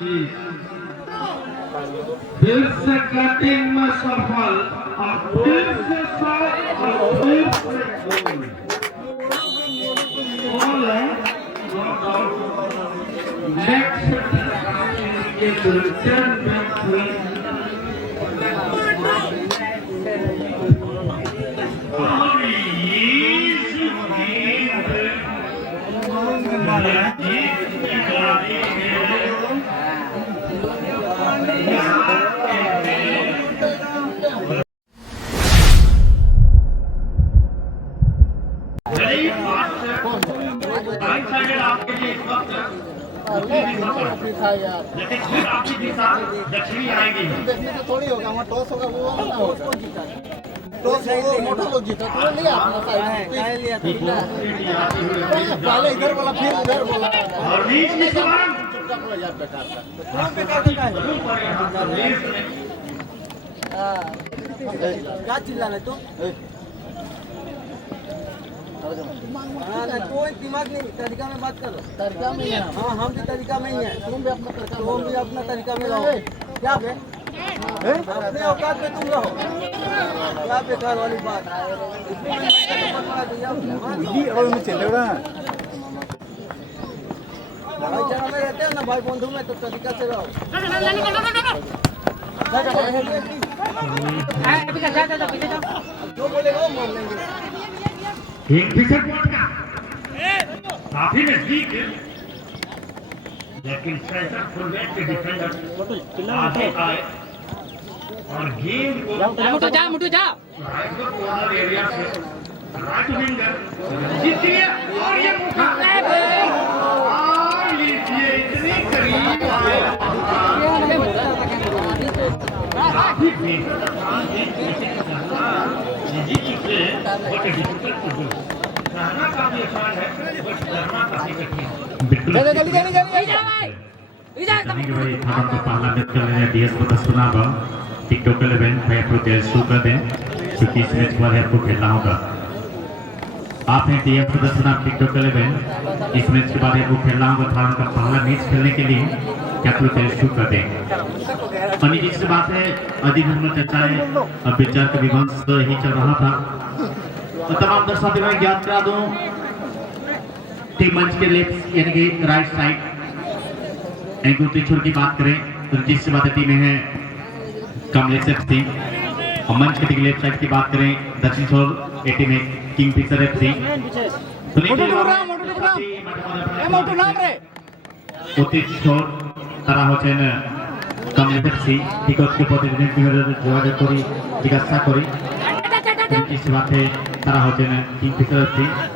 जीत। फिर से कटिंग में सफल और फिर से शॉट और फिर से गोल है। नेक्स्ट के रिटर्न में हुई दक्षिणी आएंगे देखने से थोड़ी होगा वहाँ टॉस होगा वो ना होगा टॉस वो मोटा लोग जीता तो लिया अपना साइड लिया पहले इधर बोला फिर उधर बोला और बीच में सवाल चुपचाप हो जा बेकार का बेकार का क्या चिल्लाना तू कोई दिमाग नहीं तरीका में बात करो तरीका में हाँ हम भी तरीका में ही है तुम भी अपना तरीका में रहो क्या बे अपने औकात में तुम रहो क्या बेकार वाली बात भाईचारा में रहते हैं ना भाई बंधु में तो तरीका से रहो जो बोलेगा वो मान लेंगे किंगफिशर पॉइंट का काफी नजदीक है लेकिन प्रेशर फुलबैक के डिफेंडर आगे आए और गेंद को मुटू जा राइट कॉर्नर एरिया से राइट विंगर जीत लिया और ये मौका लीजिए इतनी करीब आए काफी टिकटॉक 11 भाई आपको जल्द शुरू कर दें क्योंकि इस मैच के बाद आपको खेलना होगा। आप हैं टीएम सदस्य आप टिकटॉक 11 इस मैच के बाद आपको खेलना होगा था उनका पहला मैच खेलने के लिए क्या आपको जल्द शुरू कर दें। अनिल से बात है अधिक हम चर्चा है अब विचार का विमर्श ही चल रहा था तो तमाम दर्शकों मैं ज्ञात करा दूं टीम मंच के लेफ्ट यानी कि राइट साइड एंगुटी छोड़ की बात करें तो जिससे बात टीम है कमलेश्वर सिंह और मंच के लेफ्ट साइड की बात करें दक्षिण छोर ए टीम है किंगफिशर एफसी অতি ছোট তারা হচ্ছেন কমিউনিটি টিকটকে প্রতিদিন যোগাযোগ করি জিজ্ঞাসা করি সাথে তারা হচ্ছেন কিংফিশার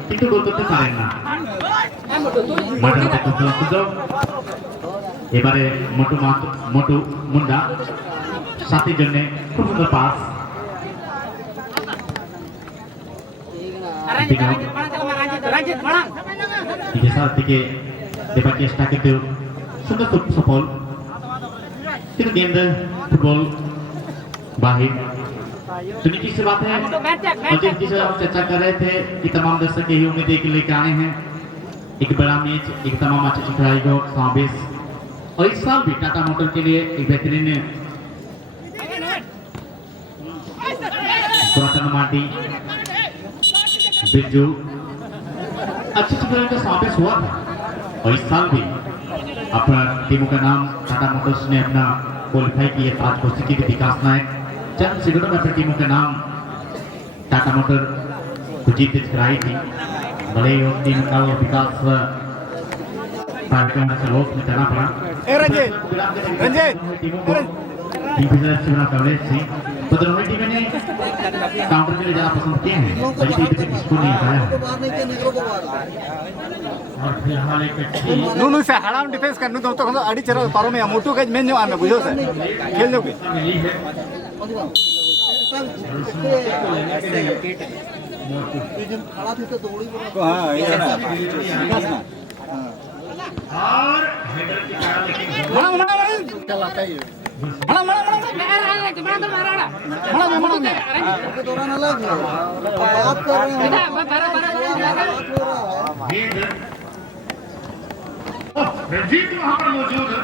কিন্তু গোল করতে পারেন না সুযোগ এবারে মোটু মুন্ডা সাথীর জন্য খুব সুন্দর পাস দিকে দেবার চেষ্টা কিন্তু সুন্দর সফল কিন্তু गेंद फुटबॉल बाहर सुनी किस बात है अजीत जी से हम चर्चा कर रहे थे कि तमाम दर्शक यही उम्मीद लेके आए हैं एक बड़ा मैच एक तमाम अच्छी खिलाड़ी को समावेश और इस साल भी टाटा मोटर के लिए एक बेहतरीन पुरातन माटी बिरजू अच्छी खिलाड़ी का समावेश हुआ था और इस साल भी अपना टीमों का नाम टाटा मोटर्स ने अपना क्वालिफाई किए 5 कोशिश की विकास नायक चंद सेकंडों में अपनी टीमों का नाम टाटा मोटर को जीत कराई थी भले ही टीम का विकास कार्यक्रम से लोग में चलना पड़ा तो दोनों टीमें ने काउंटर के लिए ज्यादा पसंद किए हैं इसको नहीं हटाया नु से हराम डिफेंस करनु तो खन अडी चरा पारो में मोटू के मेन जो आमे बुझो से खेल लो के हां ये ना और हेडर की तरह लेकिन चलाता ही दौरान अलग बात कर रहे हैं रंजीत वहां पर मौजूद है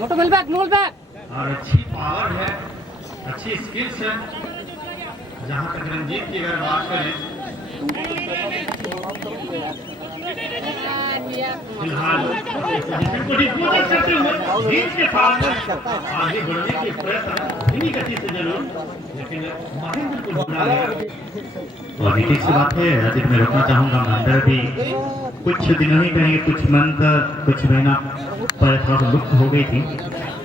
मोटू मिल बैक और अच्छी पावर है, अच्छी स्किल्स है। जहां तक रंजीत की अगर बात करें, फिलहाल पोजीशन को डिस्पोज करते हुए गेंद के साथ आगे बढ़ने की प्रयत्न धीमी गति से जरूर, लेकिन महेंद्र को बुला लिया। और नीतीश से बात है, अजित मैं रोकना चाहूंगा, महेंद्र भी कुछ दिनों ही कहेंगे, कुछ मंथ कुछ महीना पर थोड़ा लुप्त हो गई थी।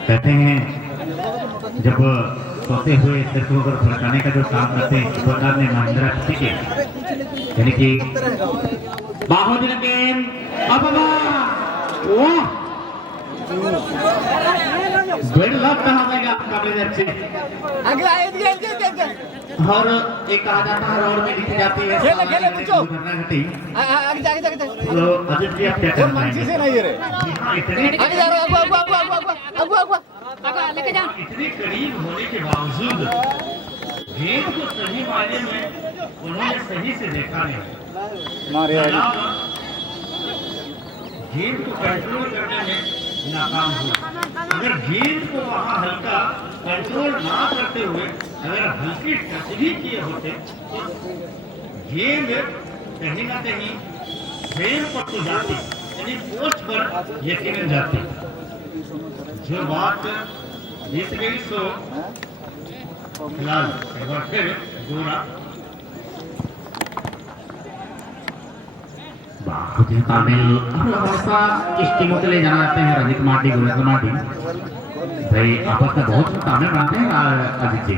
कहते हैं जब सोते हुए सिर को अगर भड़काने का जो काम करते हैं, इस प्रकार ने महेंद्र के यानी कि बाहुबली गेम अब आगे आए और एक कहा जाता है रोड में दिखी जाती है खेले पूछो घटना घटी। आगे तो अजित जी आप क्या और कहना मंची से चाहेंगे? नहीं रे हाँ, इतने आगे जा रहा लेके जा इतने करीब होने के बावजूद गेंद को सही मायने में उन्होंने सही से देखा नहीं। मारे गेंद को कंट्रोल करने में नाकाम हुआ। अगर गेंद को वहां हल्का कंट्रोल ना करते हुए अगर हल्की टच भी किए होते तो गेंद कहीं ना कहीं फ्रेम पर तो जाती, यानी पोस्ट पर यकीनन जाती। जो बात जीत गई सो फिलहाल एक बार फिर गोरा तामिल हमेशा इस टीमों के लिए जाना जाते हैं। रंजित माटी, गुरेंद्र माटी भाई आपस में बहुत तामिल बनाते हैं अजित जी।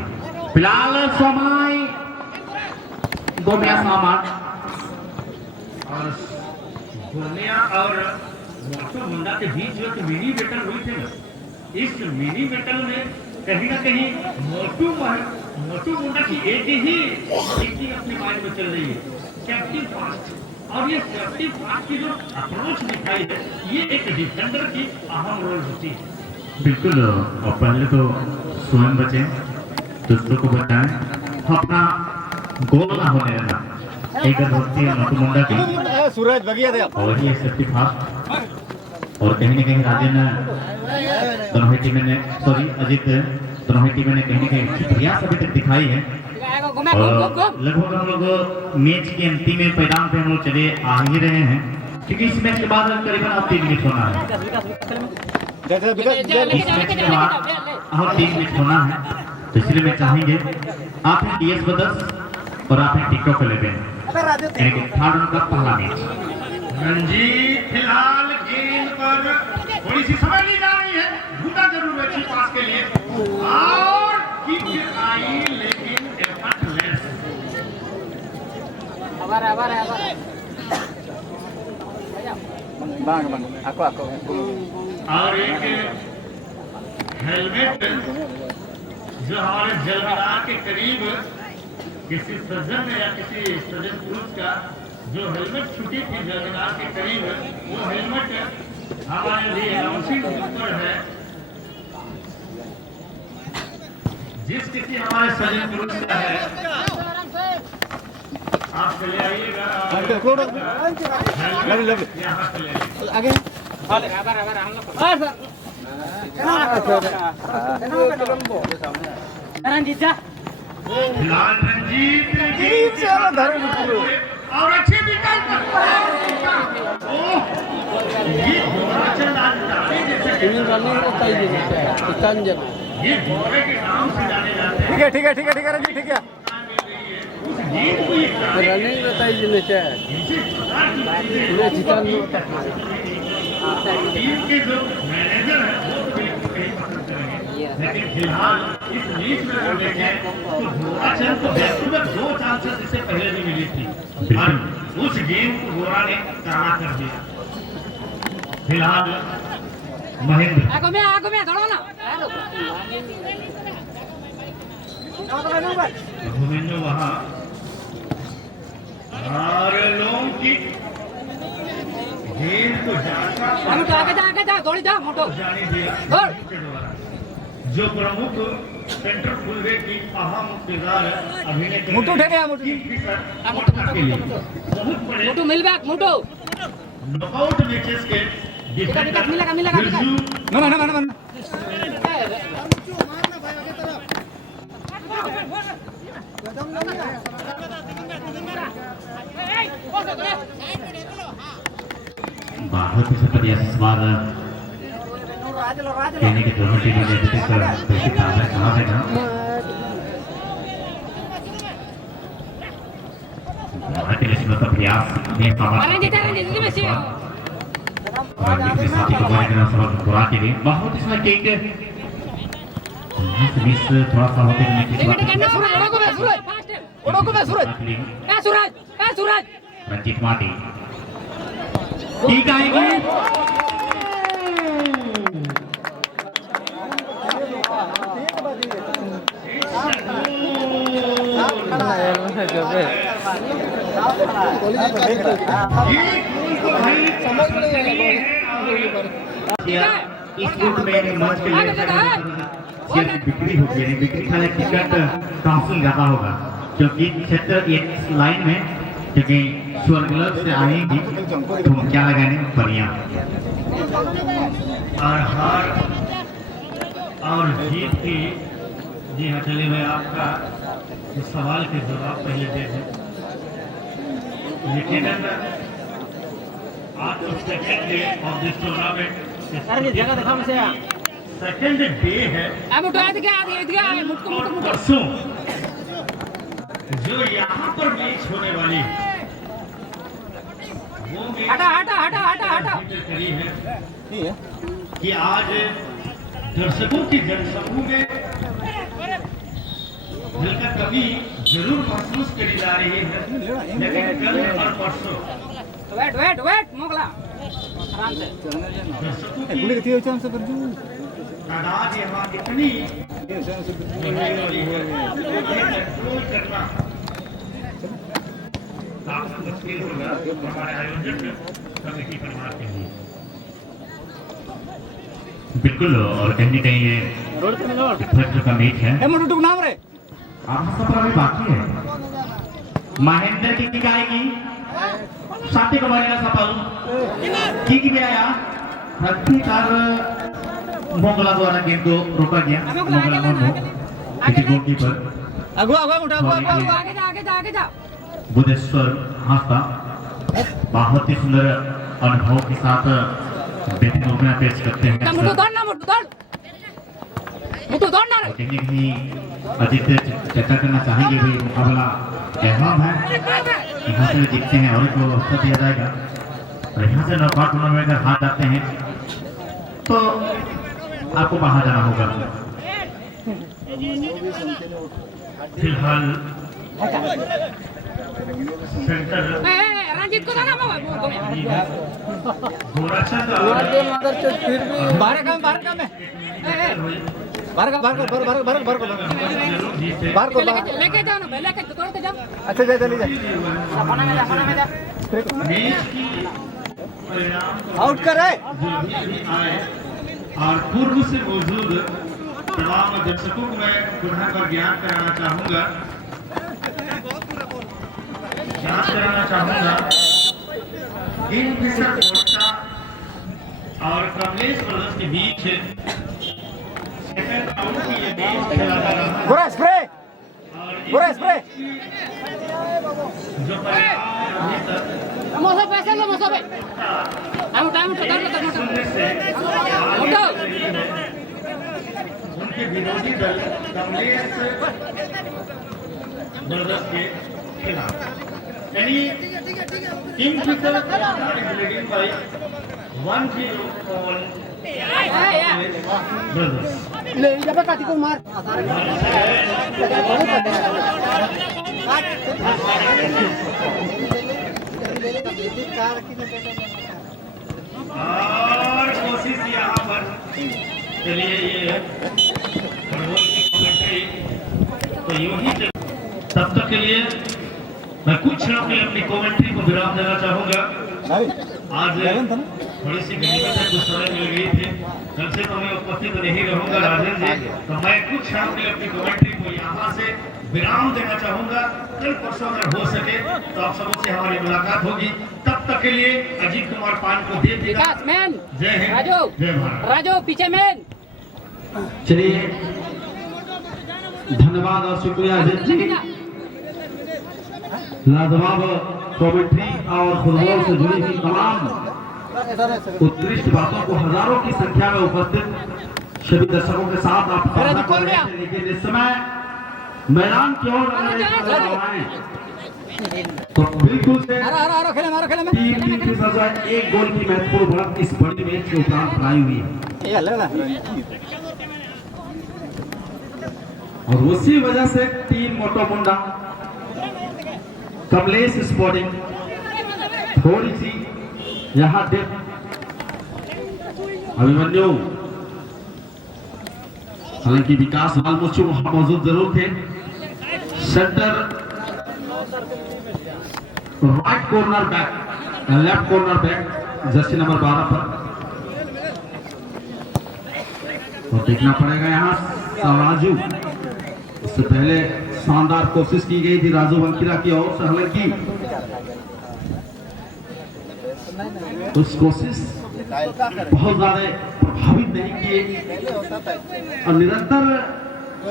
फिलहाल समय गोमिया सामान और गोमिया और मोटू मुंडा के बीच जो मिनी बैटल हुई थी ना, इस मिनी बैटल में कहीं ना कहीं मोटू मुंडा की एज ही अपने माइंड में चल रही है, कैप्टिव फास्ट। और ये सेफ्टी फास्ट की जो अप्रोच दिखाई है, ये एक डिफेंडर की अहम रोल होती है। बिल्कुल, और पहले तो स्वयं बचे, दूसरों को बचाएं, अपना गोल ना होने देना। एक होती है मोटू मुंडा की सूरज बगिया दे और ये सेफ्टी फास्ट। और कहीं ना कहीं राजन दोनों ही टीमें ने अजित दोनों ही टीमें ने कहीं ना कहीं प्रयास अभी तक दिखाई है। लगभग हम लोग मैच के अंतिम पैदान पे हम लोग चले आ ही रहे हैं, क्योंकि इस मैच के बाद करीबन अब 3 मिनट होना है। इस मैच के बाद अब 3 मिनट होना है, तो इसलिए मैं चाहेंगे आप हैं DS ब्रदर्स और आप हैं टिकटॉक 11, यानी कि थर्ड का पहला मैच। रंजीत फिलहाल गेंद पर थोड़ी सी समय ली जा रही है, घूटा जरूर बची पास के लिए और किक आई, लेकिन एफर्टलेस। bang aku और एक हेलमेट जो हमारे जलमीनार के करीब किसी सज्जन ने या किसी सज्जन पुरुष का जो हेलमेट छूटी थी जलमीनार के करीब, वो हेलमेट हमारे लिए अनाउंसिंग पर है। जिस किसी हमारे सज्जन पुरुष का है आप चले आइएगा, यहाँ चले आगे फिलहाल रंजीत और अच्छे विकल्प ये घोड़ा चला ये घोड़े के नाम से जाने जाते हैं। ठीक है रंजीत ठीक है उस गीत को ये रनिंग बताइए टीम के जो मैनेजर हैं वो बिल्कुल नहीं पसंद करेंगे, लेकिन फिलहाल इस लीग में अगर देखें तो घोड़ाचंद को बैक टू बैक 2 चांसेस इससे पहले भी मिली थी और उस गेम को घोड़ा ने करा कर दिया। फिलहाल महेंद्र आगो में दौड़ो ना घुमेंद्र वहां और लोग की गेंद को आगे जा दौड़ी जा मोटो जाने दिया दौड़। जो प्रमुख सेंटर फुलवे की अहम किरदार अभिनय कर मोटू उठे गया, मोटू। के लिए बहुत बड़े मोटू मिल बैक मोटो नॉकआउट मैचेस के मिलेगा No. बार कहने की दोनों टीमों ने अभी तक वैसे ताजा कहा है ना इसमें तो प्रयास ने Ranjit masih. के साथी को बारे में सब बुरा के लिए बहुत इसमें केक मिस थोड़ा सा होते हैं किसी बात Suraj. रंजीत माटी ठीक आएगी इस ग्रुप में मंच के लिए बिक्री होगी यानी बिक्री का टिकट काउंसिल ज्यादा होगा क्योंकि क्षेत्र एक लाइन में क्योंकि स्वर्गलोक से आएंगी तो क्या लगाने बढ़िया और हार और जीत की जी हाँ चलिए मैं आपका इस सवाल के जवाब पहले दे दूं लेकिन आज second day of this tournament second day है परसों जो यहाँ पर मैच होने वाली है वो मैच करीब है कि आज दर्शकों की जनसमूह में दिल का कमी जरूर महसूस करी जा रही है लेकिन कल और परसों Wait, Mogla. आराम से. दर्शकों की तादाद यहाँ इतनी बढ़ने वाली है कंट्रोल करना काफी मुश्किल होगा हमारे आयोजक कमेटी परिवार के लिए बिल्कुल और कहीं कहीं ये क्षेत्र का मैच है नाम रे आपका सफर अभी बाकी है महेंद्र की आएगी साथी को बनेगा सफल की भी आया रखी कर मोगला द्वारा गेम को रोका गया मोगला मोनो किसी गोलकीपर आगे जा. बुद्धेश्वर हास्ता बहुत ही सुंदर अनुभव के साथ बेहतरीन ओपनर पेश करते हैं मुट्ठू दौड़ ना. कहीं कहीं अजीत चर्चा करना चाहेंगे भाई मुकाबला अहम है यहाँ से जीतते हैं और एक अवसर दिया जाएगा और यहाँ से नौकाट टूर्नामेंट में हाथ जाते हैं तो आपको बाहर जाना होगा फिलहाल सेंटर रंजीत को जाना घोड़ाचंद बारह काम है बारह लेके जाओ ना लेके तोड़ के जाओ. अच्छा जा चली जा मैच की परिणाम आउट कर रहे जो भी आए और पूर्व से मौजूद तमाम दर्शकों को मैं पुनः पर ज्ञान कराना चाहूंगा किंगफिशर मोर्चा और कमलेश ब्रदर्स के बीच सेकंड राउंड की ये मैच खेला जा रहा है पूरा स्प्रे और जो परिणाम अभी तक समोसा पैसे लो समोसा पे हम टाइम तो कर सुनने से मोटो उनके विरोधी दल कमलेश ब्रदर्स के खिलाफ यानी Kingfisher leading by 1-0 on brothers ले जा पे काटी को मार और कोशिश यहाँ पर चलिए ये फुटबॉल की कमेंट्री तो यूं ही तब तक के लिए मैं कुछ क्षण के लिए अपनी कमेंट्री को विराम देना चाहूंगा आज थोड़ी सी गनीमत है कुछ समय मिल गई थी कल से तो मैं उपस्थित नहीं रहूंगा राजेंद्र जी तो मैं कुछ क्षण के लिए अपनी कमेंट्री को यहाँ से विराम देना चाहूंगा कल परसों अगर हो सके तो आप सबों से हमारी मुलाकात होगी तब तक के लिए अजीत कुमार पान को दे देगा विकास मैन जय हिंद राजू जय भारत राजू पीछे मैन चलिए धन्यवाद और शुक्रिया अजीत जी लाजवाब कमेंट्री और फुटबॉल से जुड़ी हुई तमाम उत्कृष्ट बातों को हजारों की संख्या में उपस्थित सभी दर्शकों के साथ आप साझा कर रहे थे, लेकिन इस समय मैदान की ओर अगर एक नजर आए तो बिल्कुल से टीम की सजा एक गोल की महत्वपूर्ण बढ़त इस बड़ी मैच के उपरांत बनाई हुई है और उसी वजह से टीम मोटोमुंडा कमलेश स्पोर्टिंग थोड़ी सी यहाँ अभिमन्यु, हालांकि विकास बालमुचु वहां मौजूद जरूर थे। Centre right corner back, left corner back Jersey number 12 पर, और देखना पड़ेगा यहाँ राजू। इससे पहले शानदार कोशिश की गई थी राजू वंकिरा की ओर से, हालांकि उस कोशिश बहुत ज्यादा प्रभावित नहीं किए और निरंतर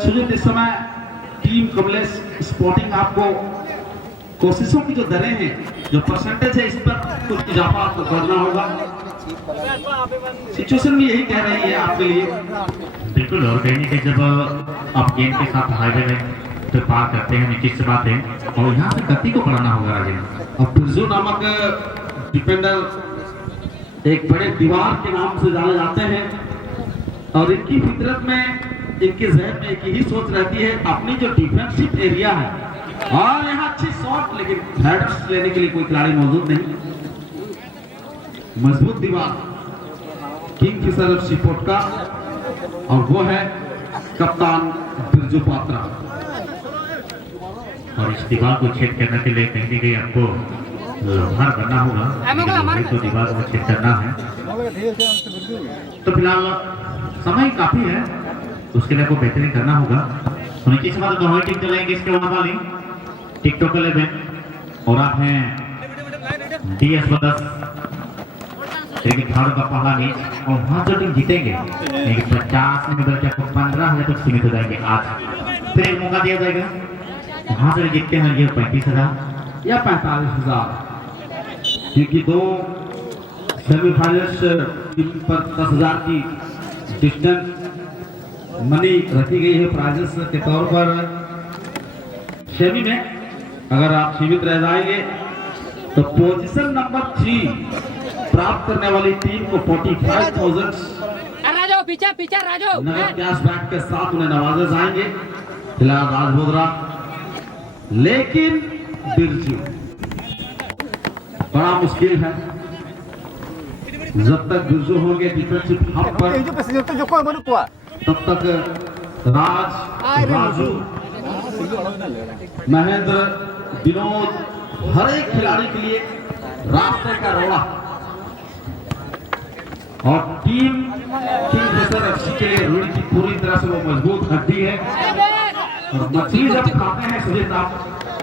सुजीत इस समय टीम कमलेश स्पोर्टिंग आपको कोशिशों की जो दरें हैं, जो परसेंटेज है, इस पर कुछ इजाफा आपको करना होगा। सिचुएशन भी यही कह रही है आपके लिए। बिल्कुल, और कहीं कि जब आप गेम के साथ हाईवे में तो पार करते हैं, निश्चित सी बात है, और यहाँ से गति को बढ़ाना होगा आगे। और बिरजू नामक डिफेंडर एक बड़े दीवार के नाम से जाने जाते हैं और इनकी फितरत में, इनके जहन में एक ही सोच रहती है, अपनी जो डिफेंसिव एरिया है और यहाँ अच्छी शॉट, लेकिन हेडर्स लेने के लिए कोई खिलाड़ी मौजूद नहीं। मजबूत दीवार किंगफिशर एफसी पोर्ट का, और वो है कप्तान बिरजू पात्रा। और इस दीवार को छेद करने के लिए कहीं कि आपको लोहार बनना होगा, तो दीवार को छेद करना है। तो फिलहाल समय काफी है, उसके लिए आपको बेहतरीन करना होगा। तो किस बात दोनों टीम चलेंगे इसके वहां वाली टिकटॉक 11 और आप हैं DS बदस, लेकिन भारत का पहला मैच और वहां जो टीम जीतेंगे 50 में बल्कि आपको 15,000 तक सीमित हो जाएंगे। आज फिर एक मौका दिया जाएगा, वहां से जीतते हैं ये 35,000 या 45,000, क्योंकि दो सेमीफाइनल्स टीम पर 10,000 की डिस्टेंस मनी रखी गई है प्राइजेस के तौर पर। सेमी में अगर आप सीमित रह जाएंगे तो पोजीशन नंबर 3 प्राप्त करने वाली टीम को 45,000 नगद कैशबैक के साथ उन्हें नवाजे जाएंगे। फिलहाल राजबोधरा, लेकिन बिरजू बड़ा मुश्किल है। जब तक बिरजू होंगे डिफेंसिव हब पर, तब तक राजू, महेंद्र, विनोद, हर एक खिलाड़ी के लिए रास्ते का रोड़ा, और टीम किंगफिशर एफसी के लिए रीढ़ की पूरी तरह से वो मजबूत हड्डी है। और मछली जब खाते हैं सुजीत आप,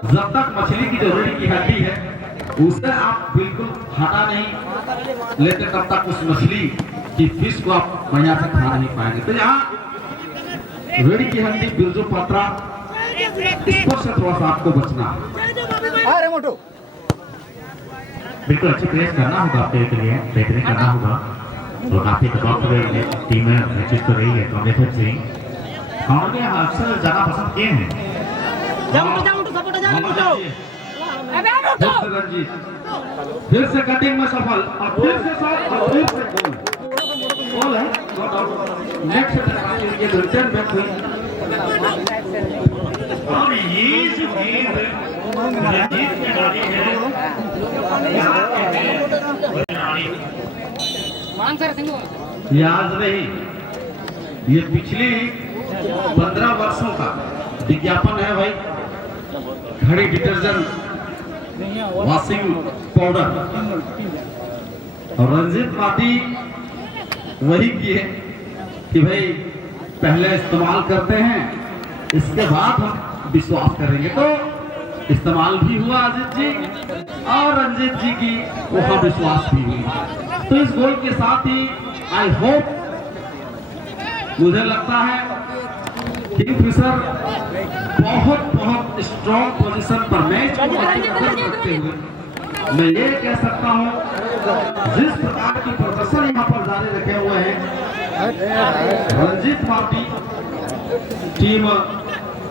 जब तक मछली की जो रीढ़ की हड्डी है उसे आप बिल्कुल हटा नहीं लेते, तब तक उस मछली की फिश को आप बढ़िया से खा नहीं पाएंगे। तो यहाँ रीढ़ की हड्डी बिरजू पात्रा, इस पर से थोड़ा सा आपको बचना है। अरे मोटू बिल्कुल अच्छी प्रेस करना होगा आपके लिए, बेहतरीन करना होगा। तो काफी दबाव पर टीम महसूस कर रही है कमलेश सिंह, और अक्सर ज्यादा पसंद किए हैं। रंजीत फिर से कटिंग में सफल, और फिर से शॉट, और फिर से गोल है, गॉट आउट। नेक्स्ट ये रिटर्न बैक हुई, और ये जो गेंद रंजीत की डाली है, याद नहीं, ये पिछले 15 वर्षों का विज्ञापन है भाई, घड़ी डिटर्जेंट वॉशिंग पाउडर, और रंजीत पार्टी वही की है कि भाई पहले इस्तेमाल करते हैं, इसके बाद हम विश्वास करेंगे। तो इस्तेमाल भी हुआ अजीत जी, और रंजीत जी की वह विश्वास भी हुई। तो इस गोल के साथ ही आई होप, मुझे लगता है किंगफिशर बहुत स्ट्रॉन्ग पोजीशन पर मैच को रखते हुए मैं ये कह सकता हूँ जिस प्रकार की प्रदर्शन यहाँ पर जारी रखे हुए हैं Ranjit party team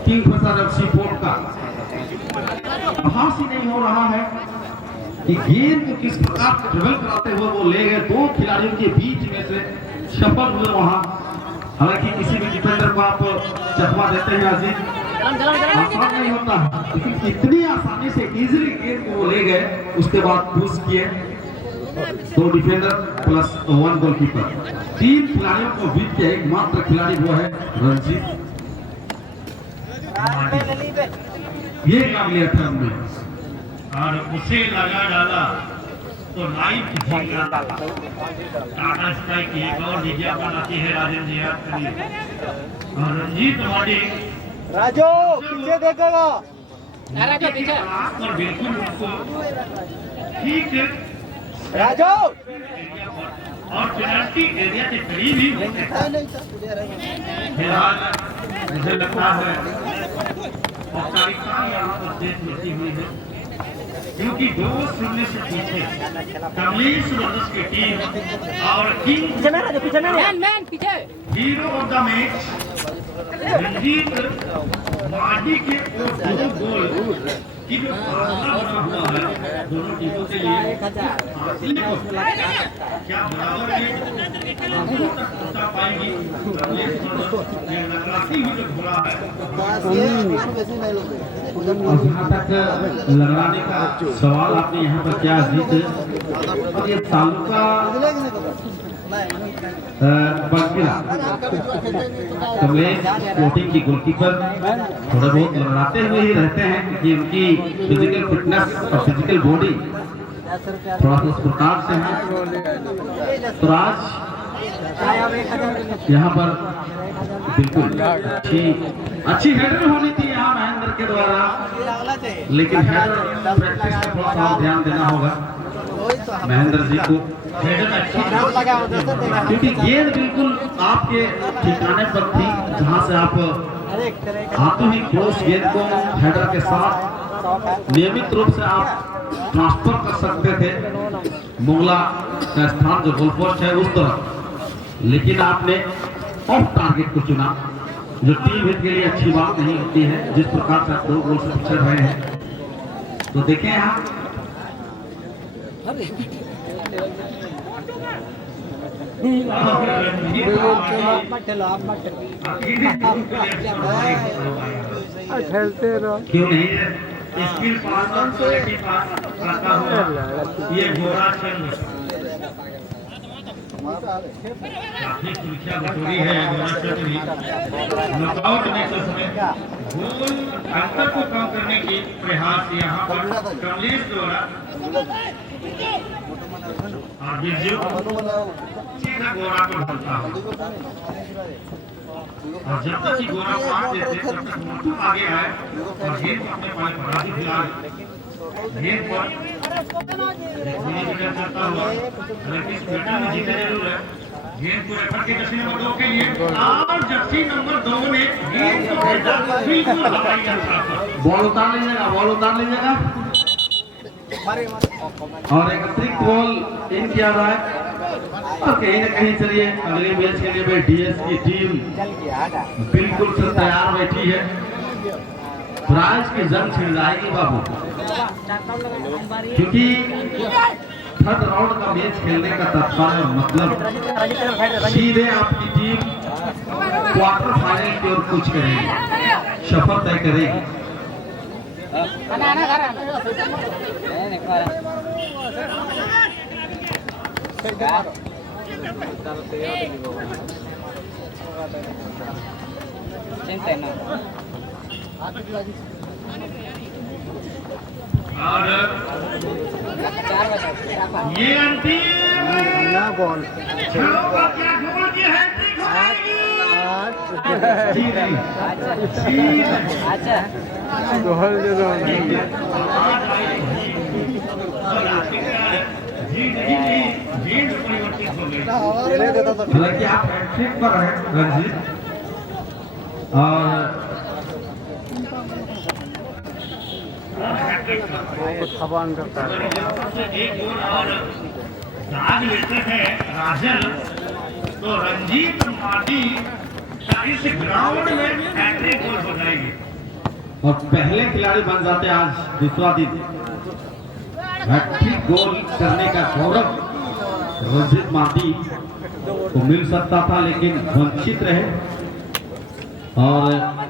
Kingfisher FC port का आभास ही नहीं हो रहा है कि गेंद को किस प्रकार ट्रेवल कराते हुए वो ले गए, दो खिलाड़ियों के बीच में से सफल हुए वहां। हालांकि किसी भी डिफेंडर को आप चकमा देते हैं अजीत आसान नहीं होता, लेकिन इतनी आसानी से इजीली गेंद को वो ले गए, उसके बाद पुश किए। दो डिफेंडर प्लस 1 गोलकीपर, 3 खिलाड़ियों को बीत के एकमात्र खिलाड़ी वो है रंजीत। ये काबिल एहतराम में और उसे लगा डाला तो लाइव टाटा स्काई की एक और विज्ञापन आती है राजेंद्र जी आपके लिए। और रंजीत माडी राजू पीछे देखेगा। राजू पीछे और बिल्कुल उसको ठीक है राजू और पेनल्टी एरिया के करीब ही फिलहाल मुझे लगता है औपचारिकता यहाँ पर देख लेती हुई है, क्योंकि 2-0 से पीछे कमलेश ब्रदर्स की टीम और किंग मैन पीछे hero of the match Ranjit Madi के दो गोल की जो फासला बना हुआ है दोनों टीमों के लिए क्या बराबर में पहुंचा पाएगी कमलेश ब्रदर्स ये नकलाती हुई जो घोड़ा है। और जहाँ तक लड़ाने का सवाल आपने यहाँ पर क्या जीत, और ये तालुका बंकिला कमलेश स्पोर्टिंग की गोलकीपर थोड़े बहुत लड़ाते हुए ही रहते हैं, क्योंकि उनकी फिजिकल फिटनेस और फिजिकल बॉडी थोड़ा सा इस प्रकार से है। तो आज यहाँ पर बिल्कुल अच्छी हेडर होनी थी यहाँ महेंद्र के द्वारा, लेकिन हेडर प्रैक्टिस में थोड़ा सा ध्यान देना होगा महेंद्र जी को। क्योंकि गेंद बिल्कुल आपके ठिकाने पर थी, जहां से आप हाथों ही क्रॉस गेंद को हेडर के साथ नियमित रूप से आप ट्रांसफर कर सकते थे मुगला का स्थान जो गोल पोस्ट है उस तरफ, लेकिन आपने ऑफ टारगेट को चुना, जो टीम हित के लिए अच्छी बात नहीं होती है। जिस प्रकार से आप 2 गोल से पिछड़ रहे हैं, तो देखें यहाँ क्यों नहीं है स्किल पास और क्वालिटी पास करता हुआ ये गोरा चंद काफी सुरक्षा बटोरी है गोरा चंद भी नॉकआउट मैच में गोल अंतर को कम करने की प्रयास यहाँ पर कमलेश द्वारा और बिरजू सीधा गोरा को ढलता है। और जब तक कि गोरा पास देते तब तक मोटू आगे आए और गेंद अपने पाले बढ़ा दी। फिलहाल गेंद पर करता हुआ हालांकि इस मैच में जीते जरूर है। गेंद को रेफर के जर्सी नंबर 2 के लिए और जर्सी नंबर 2 ने गेंद को भेजा बिल्कुल हवाई यात्रा पर। बॉल उतार लीजिएगा और एक अतिरिक्त बॉल इन किया रहा है। और कहीं न कहीं चलिए अगले मैच के लिए भाई डीएस की टीम बिल्कुल से तैयार बैठी है। प्राइज की जंग छिड़ जाएगी बाबू, क्योंकि थर्ड राउंड का मैच खेलने का तात्पर्य मतलब सीधे आपकी टीम क्वार्टर फाइनल की ओर कुछ करेगी, सफर तय करेगी। और ये अंतिम बॉल क्या गोल की हैट्रिक हालांकि आप हैट्रिक पर हैं रंजीत, और एक गोल और राज विकेट है राजल, तो रंजीत माटी इस ग्राउंड में हैट्रिक गोल हो जाएगी और पहले खिलाड़ी बन जाते आज दूसरा दिन हैट्रिक गोल करने का गौरव रंजीत माटी को मिल सकता था, लेकिन वंचित रहे। और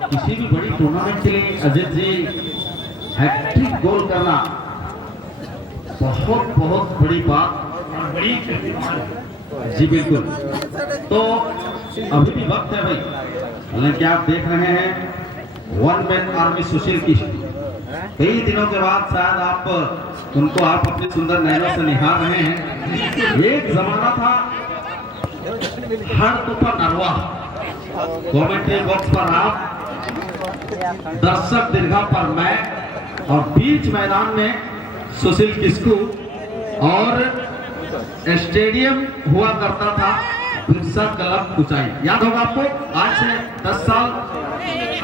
किसी भी बड़ी टूर्नामेंट के लिए अजित जी हैट्रिक गोल करना बहुत बहुत बड़ी बात और बड़ी जी बिल्कुल। तो अभी भी वक्त है भाई, हालांकि आप देख रहे हैं वन मैन आर्मी सुशील की कई दिनों के बाद शायद आप उनको आप अपनी सुंदर नैनों से निहार रहे हैं। एक जमाना था हर तूफा नरवा, कमेंट्री बॉक्स पर आप, दर्शक दीर्घा पर मैं, और बीच मैदान में सुशील किस्कू, और स्टेडियम हुआ करता था बिरसा क्लब ऊंचाई। याद होगा आपको, आज से 10 साल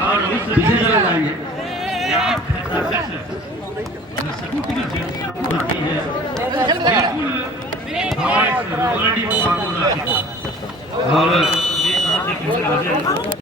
और उस पीछे चले जाएंगे। बिल्कुल और